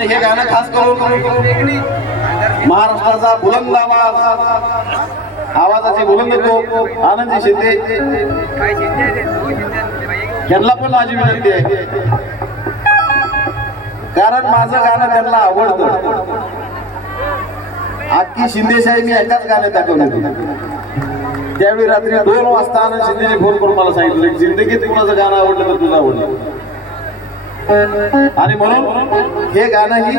आणि हे गाणं खास करून महाराष्ट्राचा बुलंद आवाज. आवाजाची बुलंद तो आनंदी शिंदे. यांना पण माझी विनंती आहे. कारण माझं गाणं त्यांना आवडतं. आखी शिंदेशाही मी एकाच गाण्यात दाखवली त्यावेळी रात्री दोन वाजता आनंद शिंदेने फोन करून मला सांगितलं जिंदगीत कुणाचं गाणं आवडलं तर तुझं आवडलं? आणि म्हणून हे गाणंही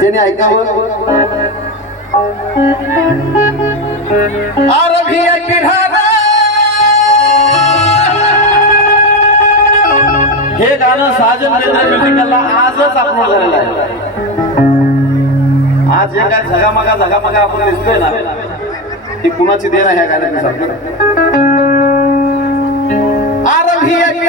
त्याने ऐकावं. हे गाणं साजन केंद्र म्युझिकलला आजच अपलोड झालेलं आहे. आज जे काय झगामगा झगामगा आपण दिसतोय ना ती कुणाची देण आहे ह्या गाण्याची सांगतो. आरभी ही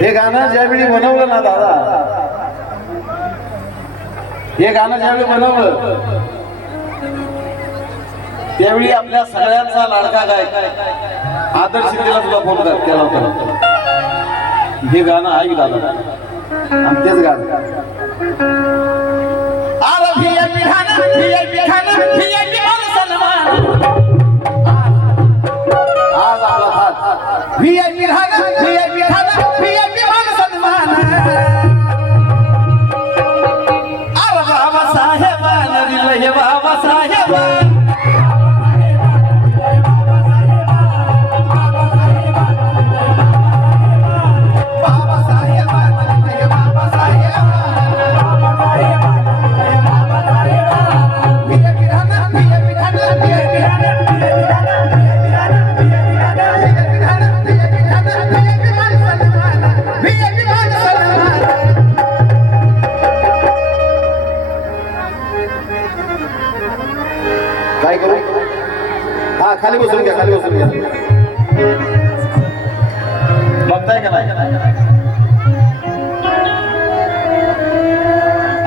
हे गाणं ज्यावेळी बनवलं ना दादा. हे गाणं ज्यावेळी बनवलं त्यावेळी आपल्या सगळ्यांचा लाडका गायक आदर्श तिला तुला फोन कर केला होता. हे गाणं ऐक दादा? आणि तेच गाणं. आला आज आपला हात. बसून घ्या खाली बसून घ्या. बघताय का नाही?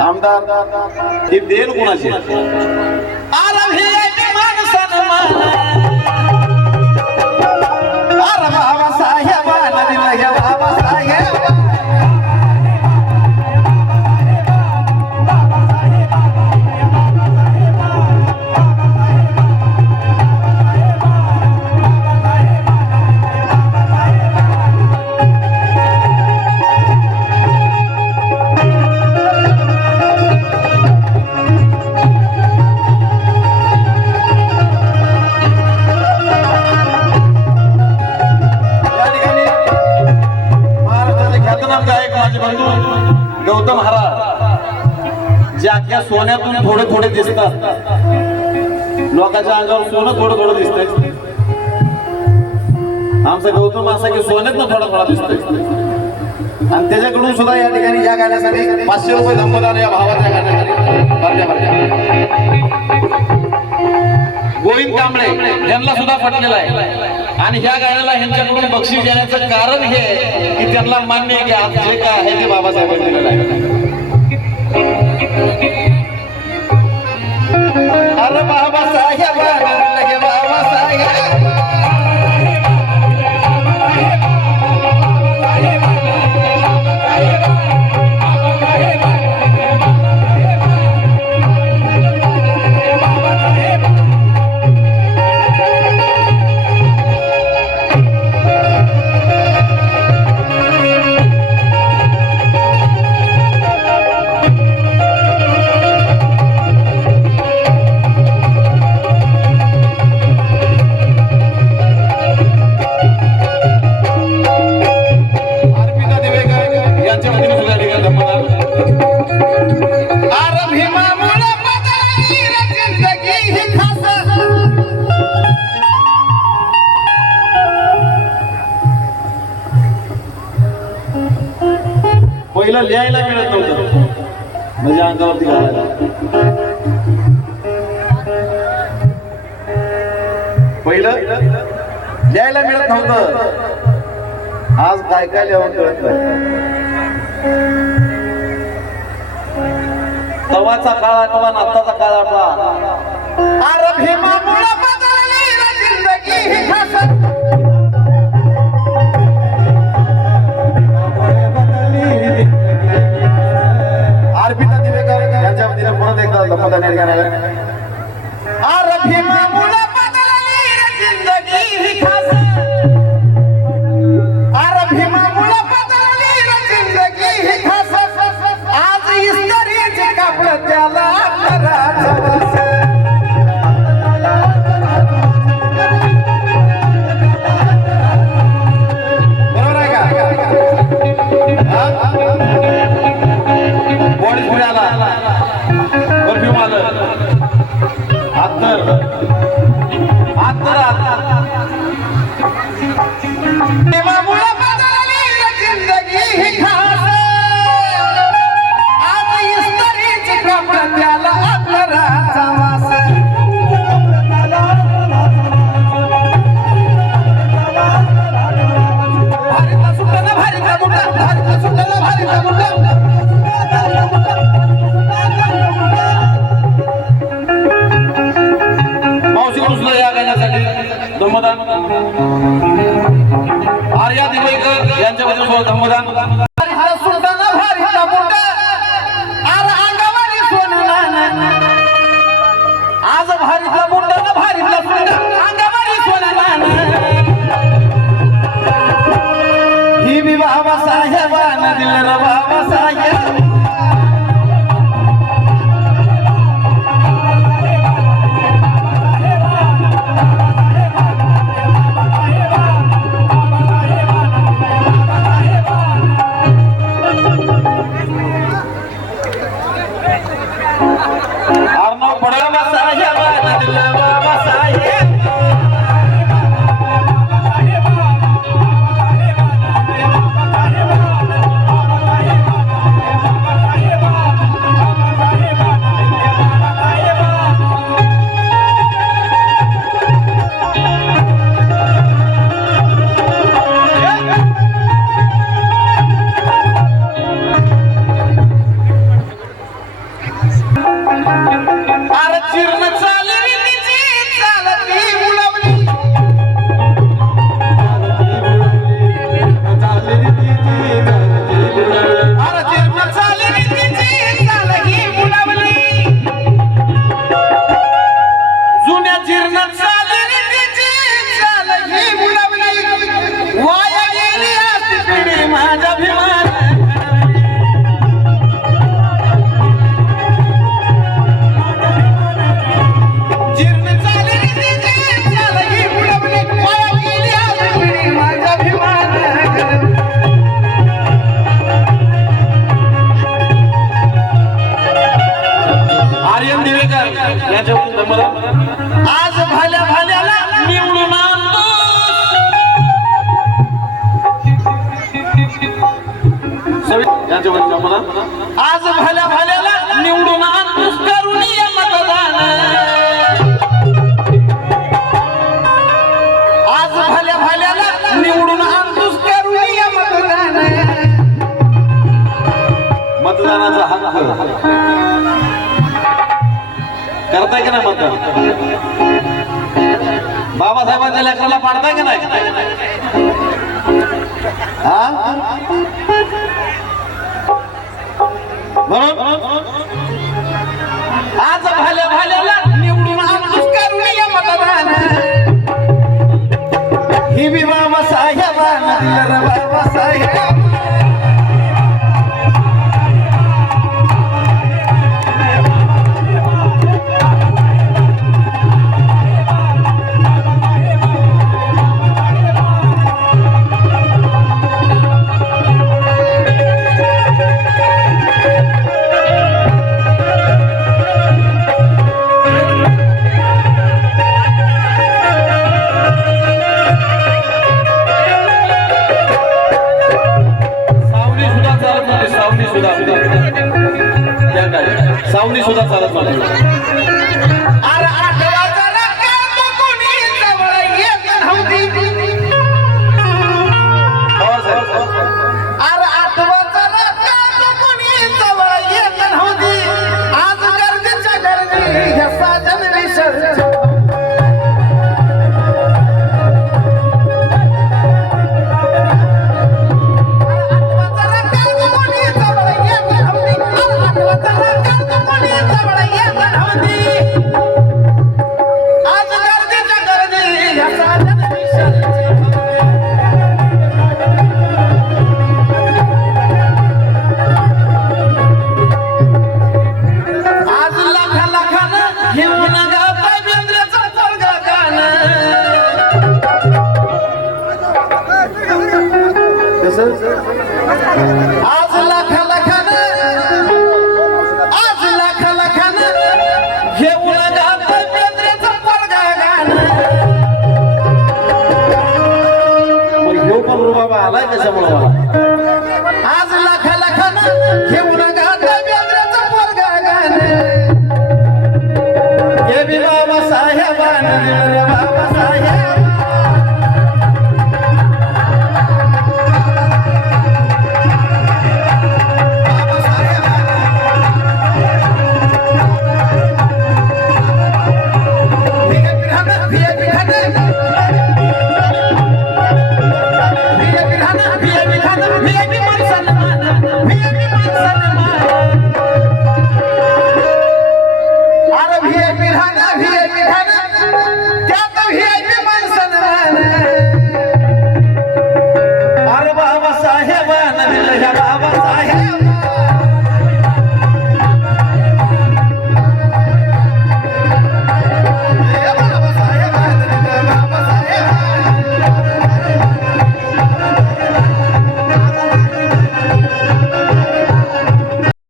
आमदार ही देण कोणाची महाराष्ट्राचे गायक माझे बंधू? गौतम महाराज जे अख्ख्या सोन्यातून थोडे थोडे दिसतात. लोकांच्या अंगावर सोनं थोडं थोडं दिसतंय. आमचा गौतम असा की सोन्यातनं थोडा थोडा दिसतोय. आणि त्याच्याकडून सुद्धा या ठिकाणी या गाण्यासाठी पाचशे रुपये धम्मदान या भावाच्या गाण्यासाठी. गोविंद कांबळे यांना सुद्धा फटलेला आहे. आणि ह्या गाण्याला ह्यांच्याकडून बक्षीस देण्याचं कारण हे की त्यांना मान्य आहे की आज जे काय आहे ते बाबासाहेबांनी दिलेलं आहे. अरे बाबासाहेब बाबासाहेब! मिळत नव्हतं म्हणजे अंगावरती घालायला पहिलं? लिहायला मिळत नव्हतं. आज काय काय लिहावं मिळत तवाचा काळ आठवा आत्ताचा काळ आठवा. अरे भीमा Never आज भल्या भल्याला निवडून आणूस करून या मतदान. आज भल्या भल्याला निवडून आणूस करून या मतदान. मतदानाचा हक्क. करताय की नाही मतदान? बाबासाहेबांच्या लेकराला पाडताय की नाही? हा? म्हणून आज भाल्या भाल्याला निवडून आणून करूया मतदान. ही बी बाबा साहेबांना बाबा साहेब. सुद्धा त्या काळी सावली सुद्धा चालत होती आज लाखा लाखानं हे